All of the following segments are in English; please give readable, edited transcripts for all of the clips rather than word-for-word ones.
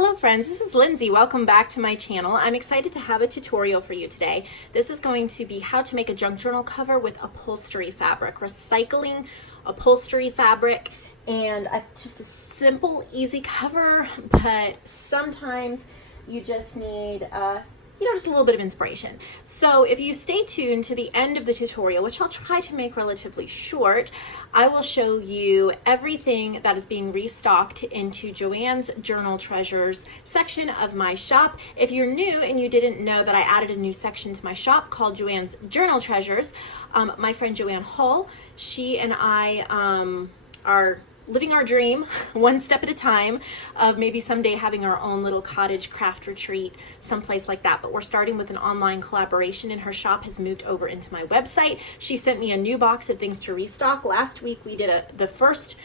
Hello friends, this is Lindsay. Welcome back to my channel. I'm excited to have a tutorial for you today. This is going to be how to make a junk journal cover with upholstery fabric, recycling upholstery fabric, and just a simple, easy cover, but sometimes you just need just a little bit of inspiration. So if you stay tuned to the end of the tutorial, which I'll try to make relatively short, I will show you everything that is being restocked into Joann's Journal Treasures section of my shop. If you're new and you didn't know that I added a new section to my shop called Joann's Journal Treasures, my friend Joann Hall, she and I are living our dream one step at a time of maybe someday having our own little cottage craft retreat someplace like that. But we're starting with an online collaboration, and her shop has moved over into my website. She sent me a new box of things to restock. Last week we did the first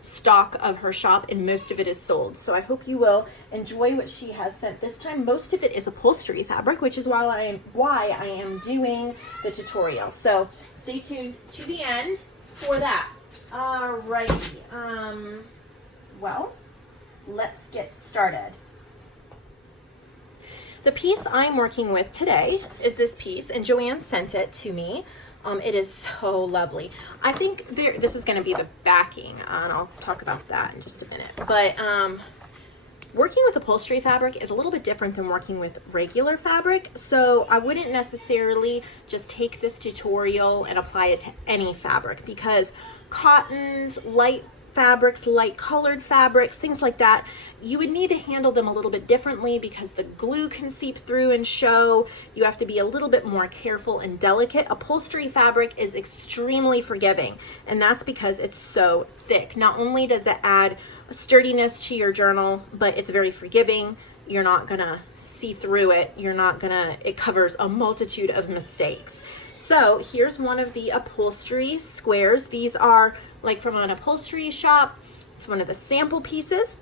stock of her shop, and most of it is sold. So I hope you will enjoy what she has sent this time. Most of it is upholstery fabric, which is why I am doing the tutorial. So stay tuned to the end for that. Alrighty, well, let's get started. The piece I'm working with today is this piece, and Joann sent it to me. It is so lovely. I think this is going to be the backing, and I'll talk about that in just a minute. But working with upholstery fabric is a little bit different than working with regular fabric, so I wouldn't necessarily just take this tutorial and apply it to any fabric, because cottons, light fabrics, light colored fabrics, things like that, you would need to handle them a little bit differently because the glue can seep through and show. You have to be a little bit more careful and delicate. Upholstery fabric is extremely forgiving, and that's because it's so thick. Not only does it add sturdiness to your journal, but it's very forgiving. You're not gonna see through it. It covers a multitude of mistakes. So here's one of the upholstery squares. These are like from an upholstery shop. It's one of the sample pieces.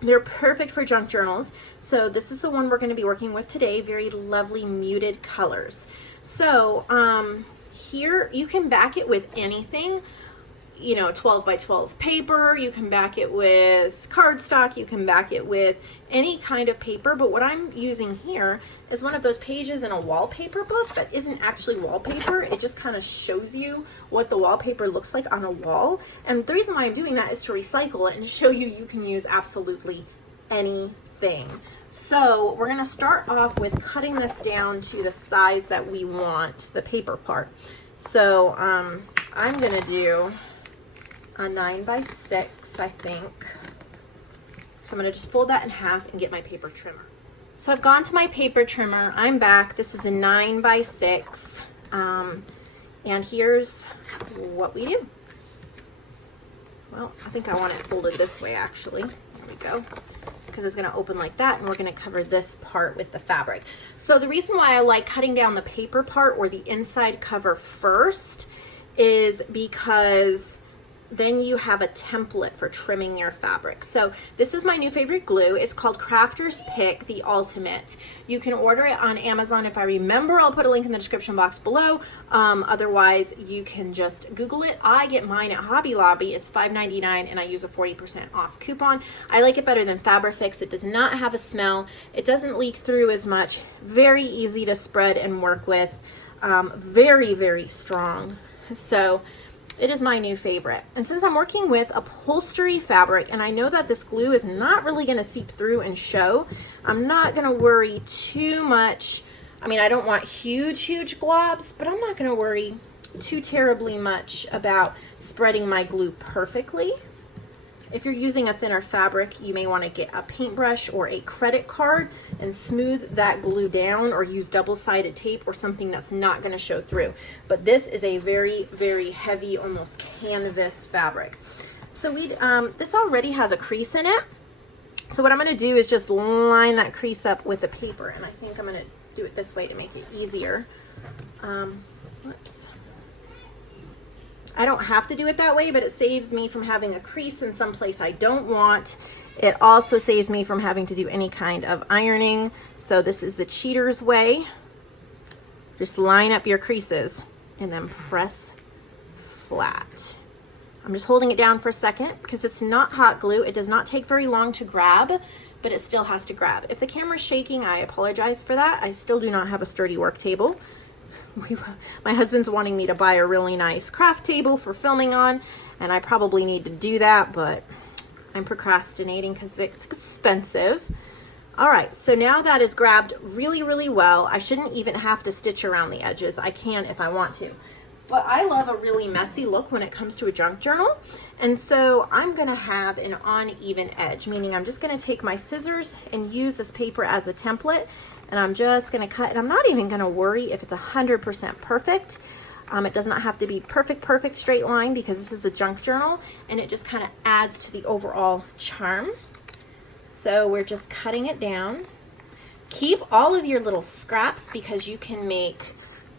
They're perfect for junk journals. So this is the one we're going to be working with today. Very lovely muted colors. So here you can back it with anything. 12 by 12 paper, you can back it with cardstock, you can back it with any kind of paper, but what I'm using here is one of those pages in a wallpaper book that isn't actually wallpaper. It just kind of shows you what the wallpaper looks like on a wall, and the reason why I'm doing that is to recycle it and show you can use absolutely anything. So we're going to start off with cutting this down to the size that we want, the paper part. So I'm going to do a 9 by 6, I think. So I'm going to just fold that in half and get my paper trimmer. So I've gone to my paper trimmer. I'm back. This is a 9 by 6. And here's what we do. Well, I think I want it folded this way, actually. There we go. Because it's going to open like that, and we're going to cover this part with the fabric. So the reason why I like cutting down the paper part or the inside cover first is because then you have a template for trimming your fabric. So this is my new favorite glue. It's called Crafter's Pick, the Ultimate. You can order it on Amazon. If I remember, I'll put a link in the description box below. Otherwise, you can just Google it. I get mine at Hobby Lobby. It's $5.99, and I use a 40% off coupon. I like it better than Fabrifix. It does not have a smell. It doesn't leak through as much. Very easy to spread and work with. Very, very strong. So it is my new favorite. And since I'm working with upholstery fabric, and I know that this glue is not really going to seep through and show, I'm not going to worry too much. I mean, I don't want huge globs, but I'm not going to worry too terribly much about spreading my glue perfectly. If you're using a thinner fabric, you may want to get a paintbrush or a credit card and smooth that glue down, or use double-sided tape or something that's not going to show through. But this is a very, very heavy, almost canvas fabric. So this already has a crease in it. So what I'm going to do is just line that crease up with the paper, and I think I'm going to do it this way to make it easier. Whoops. I don't have to do it that way, but it saves me from having a crease in some place I don't want. It also saves me from having to do any kind of ironing. So this is the cheater's way. Just line up your creases and then press flat. I'm just holding it down for a second because it's not hot glue. It does not take very long to grab, but it still has to grab. If the camera's shaking, I apologize for that. I still do not have a sturdy work table. My husband's wanting me to buy a really nice craft table for filming on, and I probably need to do that, but I'm procrastinating because it's expensive. All right, so now that is grabbed really, really well. I shouldn't even have to stitch around the edges. I can if I want to. But I love a really messy look when it comes to a junk journal. And so I'm gonna have an uneven edge, meaning I'm just gonna take my scissors and use this paper as a template, and I'm just gonna cut, and I'm not even gonna worry if it's 100% perfect. It does not have to be perfect straight line because this is a junk journal, and it just kind of adds to the overall charm. So we're just cutting it down. Keep all of your little scraps because you can make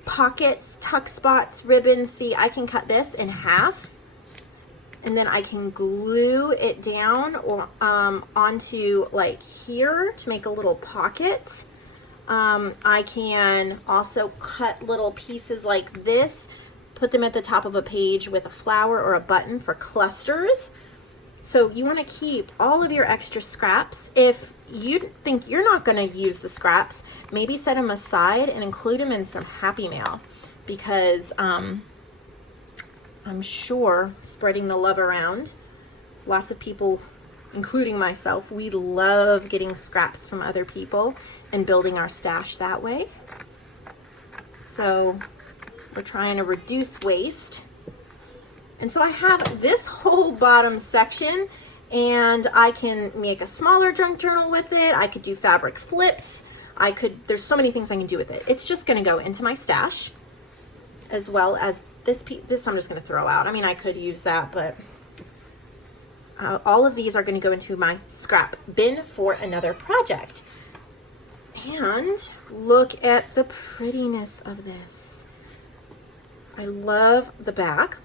pockets, tuck spots, ribbons. See, I can cut this in half, and then I can glue it down or onto like here to make a little pocket. I can also cut little pieces like this, put them at the top of a page with a flower or a button for clusters. So you want to keep all of your extra scraps. If you think you're not going to use the scraps, maybe set them aside and include them in some Happy Mail, because I'm sure spreading the love around, lots of people, including myself, we love getting scraps from other people and building our stash that way. So we're trying to reduce waste. And so I have this whole bottom section, and I can make a smaller junk journal with it. I could do fabric flips. There's so many things I can do with it. It's just gonna go into my stash, as well as this piece. This I'm just gonna throw out. I mean, I could use that, but all of these are gonna go into my scrap bin for another project. And look at the prettiness of this. I love the back.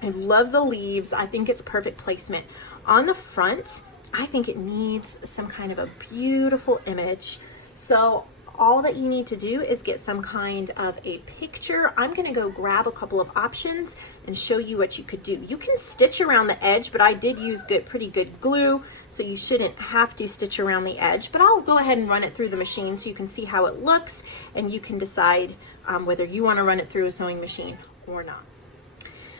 I love the leaves. I think it's perfect placement. On the front, I think it needs some kind of a beautiful image. So all that you need to do is get some kind of a picture. I'm gonna go grab a couple of options and show you what you could do. You can stitch around the edge, but I did use pretty good glue, so you shouldn't have to stitch around the edge, but I'll go ahead and run it through the machine so you can see how it looks, and you can decide whether you wanna run it through a sewing machine or not.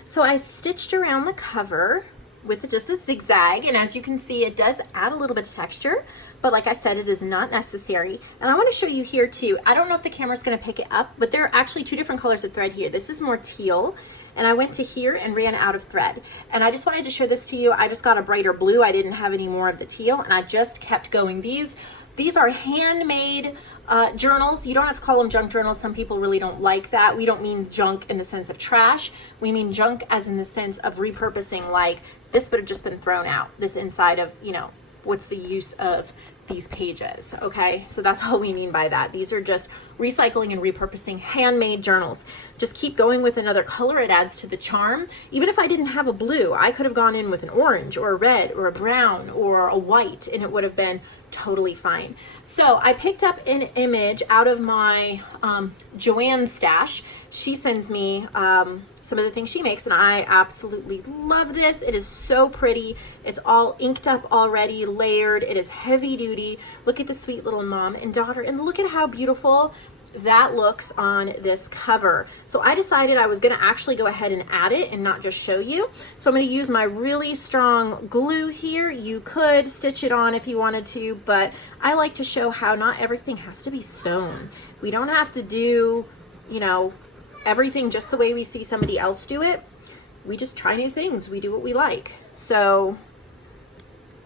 So I stitched around the cover with just a zigzag, and as you can see, it does add a little bit of texture, but like I said, it is not necessary. And I want to show you here too. I don't know if the camera's going to pick it up, but there are actually two different colors of thread here. This is more teal, and I went to here and ran out of thread. And I just wanted to show this to you. I just got a brighter blue. I didn't have any more of the teal, and I just kept going. These are handmade journals. You don't have to call them junk journals. Some people really don't like that. We don't mean junk in the sense of trash. We mean junk as in the sense of repurposing, like this would have just been thrown out. This inside of, you know, what's the use of these pages, okay? So that's all we mean by that. These are just recycling and repurposing handmade journals. Just keep going with another color. It adds to the charm. Even if I didn't have a blue, I could have gone in with an orange or a red or a brown or a white, and it would have been totally fine. So I picked up an image out of my Joann stash. She sends me some of the things she makes, and I absolutely love this. It is so pretty. It's all inked up already, layered. It is heavy duty. Look at the sweet little mom and daughter, and look at how beautiful that looks on this cover. So I decided I was gonna actually go ahead and add it and not just show you. So I'm gonna use my really strong glue here. You could stitch it on if you wanted to, but I like to show how not everything has to be sewn. We don't have to do, you know, everything just the way we see somebody else do it. We just try new things. We do what we like. So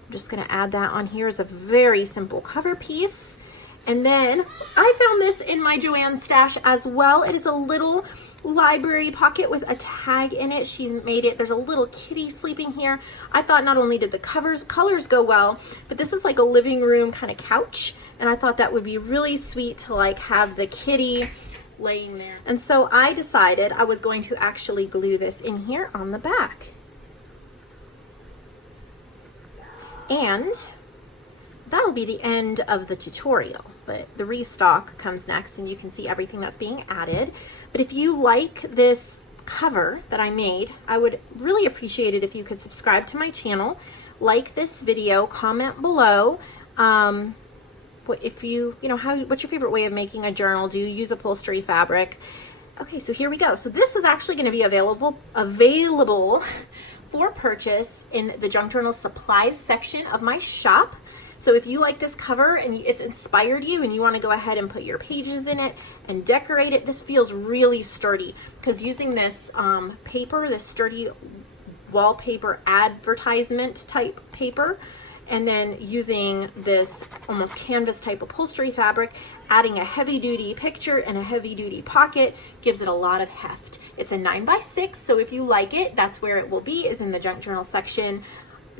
I'm just gonna add that on here as a very simple cover piece. And then I found this in my Joann stash as well. It is a little library pocket with a tag in it. She made it. There's a little kitty sleeping here. I thought not only did the colors go well, but this is like a living room kind of couch. And I thought that would be really sweet to like have the kitty laying there. And so I decided I was going to actually glue this in here on the back. And that'll be the end of the tutorial, but the restock comes next and you can see everything that's being added. But if you like this cover that I made, I would really appreciate it if you could subscribe to my channel, like this video, comment below. If you know, what's your favorite way of making a journal? Do you use upholstery fabric? Okay, so here we go. So this is actually going to be available for purchase in the Junk Journal supplies section of my shop. So if you like this cover and it's inspired you and you want to go ahead and put your pages in it and decorate it, this feels really sturdy, because using this paper, this sturdy wallpaper advertisement type paper, and then using this almost canvas type upholstery fabric, adding a heavy duty picture and a heavy duty pocket gives it a lot of heft. It's a 9x6, so if you like it, that's where it will be, is in the Junk Journal section.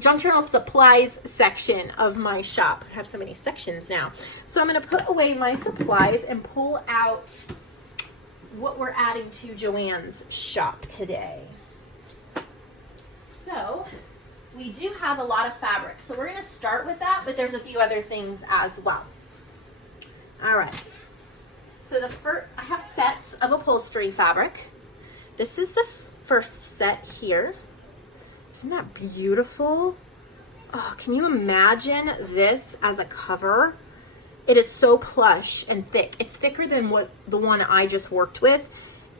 Junk Journal supplies section of my shop. I have so many sections now. So I'm going to put away my supplies and pull out what we're adding to Joann's shop today. So we do have a lot of fabric. So we're going to start with that, but there's a few other things as well. All right. So I have sets of upholstery fabric. This is the first set here. Isn't that beautiful? Oh, can you imagine this as a cover? It is so plush and thick. It's thicker than the one I just worked with,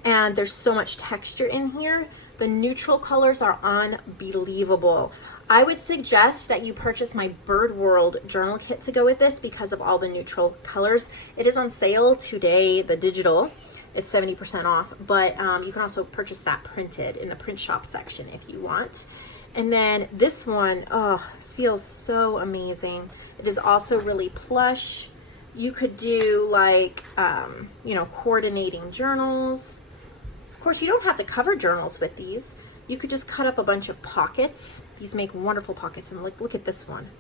and there's so much texture in here. The neutral colors are unbelievable. I would suggest that you purchase my Bird World journal kit to go with this because of all the neutral colors. It is on sale today, the digital. It's 70% off, but you can also purchase that printed in the print shop section if you want. And then this one, oh, feels so amazing. It is also really plush. You could do like, you know, coordinating journals. Of course, you don't have to cover journals with these. You could just cut up a bunch of pockets. These make wonderful pockets. And look at this one.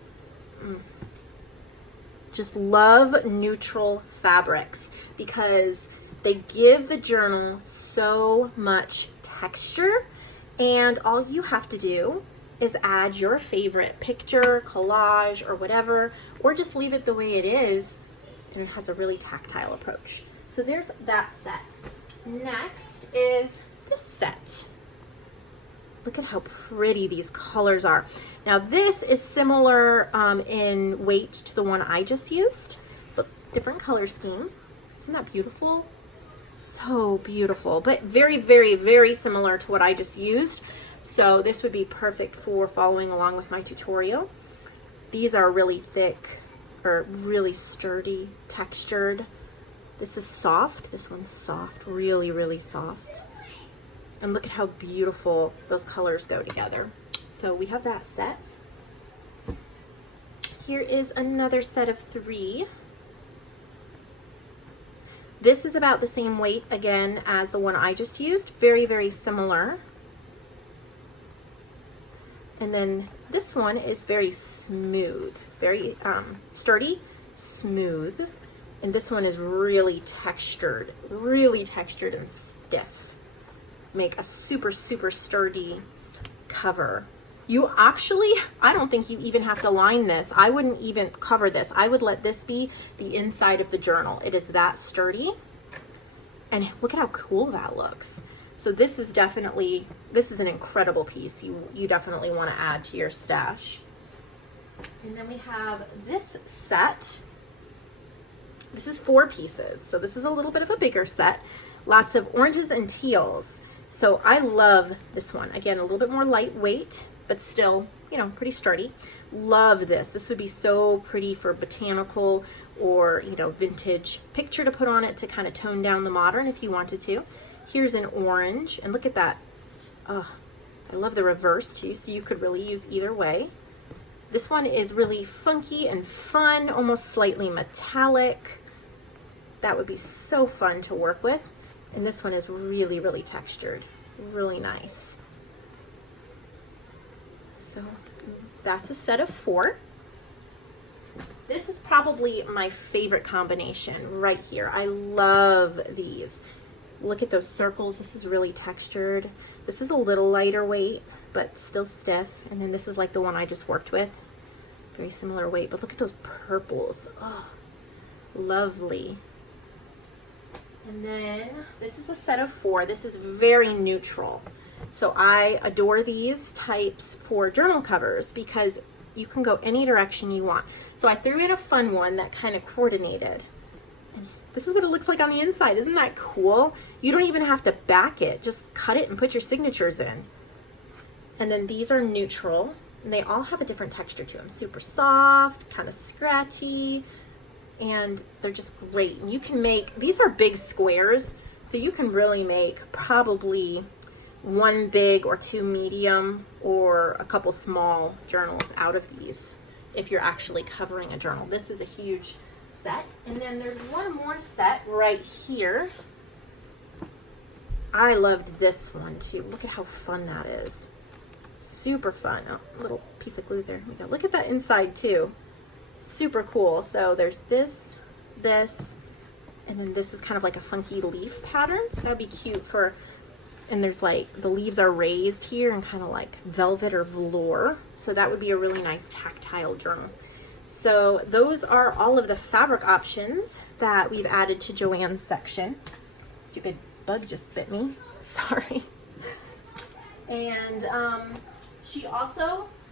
Just love neutral fabrics because they give the journal so much texture, and all you have to do is add your favorite picture, collage, or whatever, or just leave it the way it is, and it has a really tactile approach. So there's that set. Next is this set. Look at how pretty these colors are. Now this is similar in weight to the one I just used, but different color scheme. Isn't that beautiful? So beautiful, but very, very, very similar to what I just used. So this would be perfect for following along with my tutorial. These are really thick, or really sturdy, textured. This is soft. This one's soft, really, really soft. And look at how beautiful those colors go together. So we have that set. Here is another set of 3. This is about the same weight again as the one I just used. Very, very similar. And then this one is very smooth, very sturdy, smooth. And this one is really textured and stiff. Make a super, super sturdy cover. You actually, I don't think you even have to line this. I wouldn't even cover this. I would let this be the inside of the journal. It is that sturdy. And look at how cool that looks. So this is an incredible piece. You definitely want to add to your stash. And then we have this set. This is 4 pieces. So this is a little bit of a bigger set. Lots of oranges and teals. So I love this one. Again, a little bit more lightweight, but still, you know, pretty sturdy. Love this. This would be so pretty for botanical or, you know, vintage picture to put on it to kind of tone down the modern if you wanted to. Here's an orange, and look at that. Oh, I love the reverse too, so you could really use either way. This one is really funky and fun, almost slightly metallic. That would be so fun to work with. And this one is really, really textured, really nice. So that's a set of 4. This is probably my favorite combination right here. I love these. Look at those circles. This is really textured. This is a little lighter weight, but still stiff. And then this is like the one I just worked with. Very similar weight, but look at those purples. Oh, lovely. And then this is a set of 4. This is very neutral. So I adore these types for journal covers because you can go any direction you want. So I threw in a fun one that kind of coordinated. And this is what it looks like on the inside. Isn't that cool? You don't even have to back it. Just cut it and put your signatures in. And then these are neutral. And they all have a different texture to them. Super soft, kind of scratchy. And they're just great. And you can make, these are big squares. So you can really make probably 1 big or 2 medium or a couple small journals out of these if you're actually covering a journal. This is a huge set. And then there's one more set right here. I loved this one too. Look at how fun that is. Super fun. Oh, a little piece of glue there. Look at that inside too. Super cool. So there's this, and then this is kind of like a funky leaf pattern. That would be cute for, and there's like, the leaves are raised here and kind of like velvet or velour. So that would be a really nice tactile journal. So those are all of the fabric options that we've added to Joann's section. Stupid bug just bit me. Sorry. And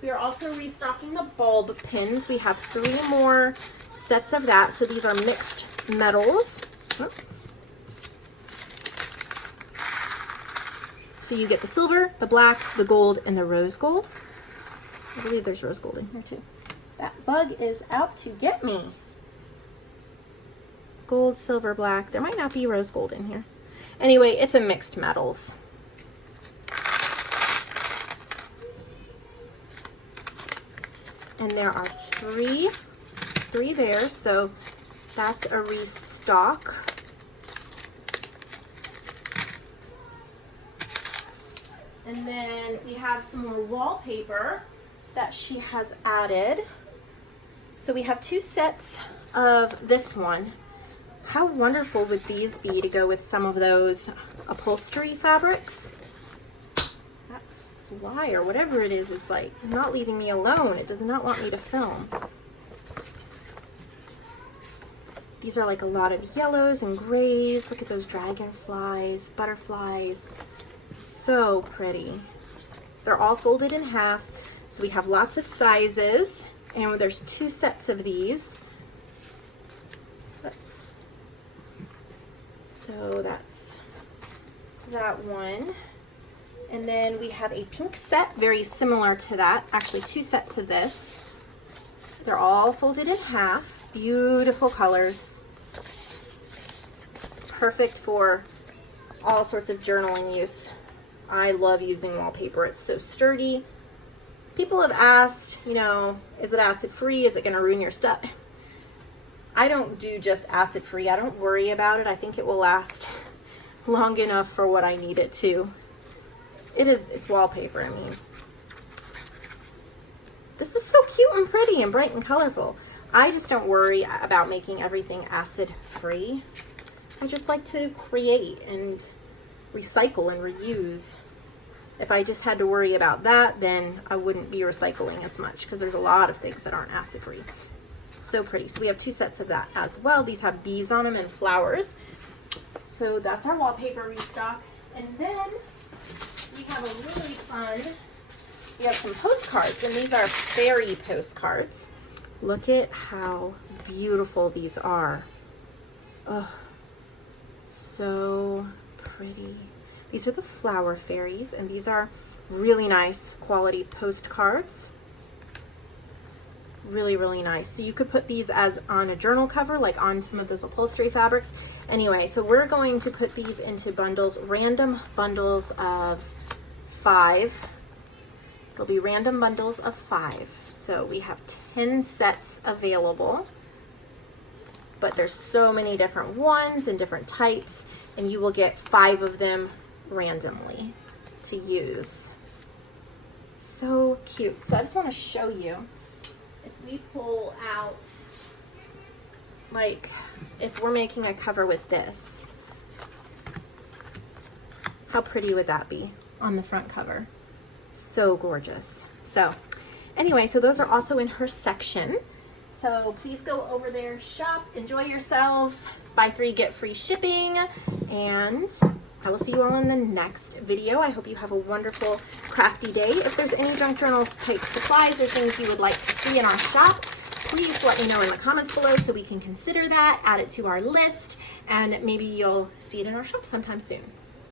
we are also restocking the bulb pins. We have 3 more sets of that. So these are mixed metals. So you get the silver, the black, the gold, and the rose gold. I believe there's rose gold in here too. That bug is out to get me. Gold, silver, black. There might not be rose gold in here. Anyway, it's a mixed metals. And there are three there, so that's a restock. And then we have some more wallpaper that she has added. So we have 2 sets of this one. How wonderful would these be to go with some of those upholstery fabrics? That fly or whatever it is like not leaving me alone. It does not want me to film. These are like a lot of yellows and grays. Look at those dragonflies, butterflies. So pretty. They're all folded in half. So we have lots of sizes, and there's 2 sets of these. So that's that one. And then we have a pink set, very similar to that. Actually, 2 sets of this. They're all folded in half. Beautiful colors. Perfect for all sorts of journaling use. I love using wallpaper. It's so sturdy. People have asked, you know, is it acid free? Is it going to ruin your stuff? I don't do just acid free. I don't worry about it. I think it will last long enough for what I need it to. It's wallpaper. I mean, this is so cute and pretty and bright and colorful. I just don't worry about making everything acid free. I just like to create and recycle and reuse. If I just had to worry about that, then I wouldn't be recycling as much because there's a lot of things that aren't acid free. So pretty. So we have 2 sets of that as well. These have bees on them and flowers. So that's our wallpaper restock. And then we have a really fun, we have some postcards, and these are fairy postcards. Look at how beautiful these are. Oh, so pretty. These are the flower fairies, and these are really nice quality postcards. Really, really nice. So you could put these as on a journal cover, like on some of those upholstery fabrics. Anyway, so we're going to put these into bundles, random bundles of 5. There'll be random bundles of 5. So we have 10 sets available, but there's so many different ones and different types, and you will get 5 of them randomly to use. So cute. So I just want to show you. If we pull out, like, if we're making a cover with this, how pretty would that be on the front cover? So gorgeous. So anyway, so those are also in her section. So please go over there, shop, enjoy yourselves, buy 3, get free shipping, and I will see you all in the next video. I hope you have a wonderful crafty day. If there's any junk journals type supplies or things you would like to see in our shop, please let me know in the comments below so we can consider that, add it to our list, and maybe you'll see it in our shop sometime soon.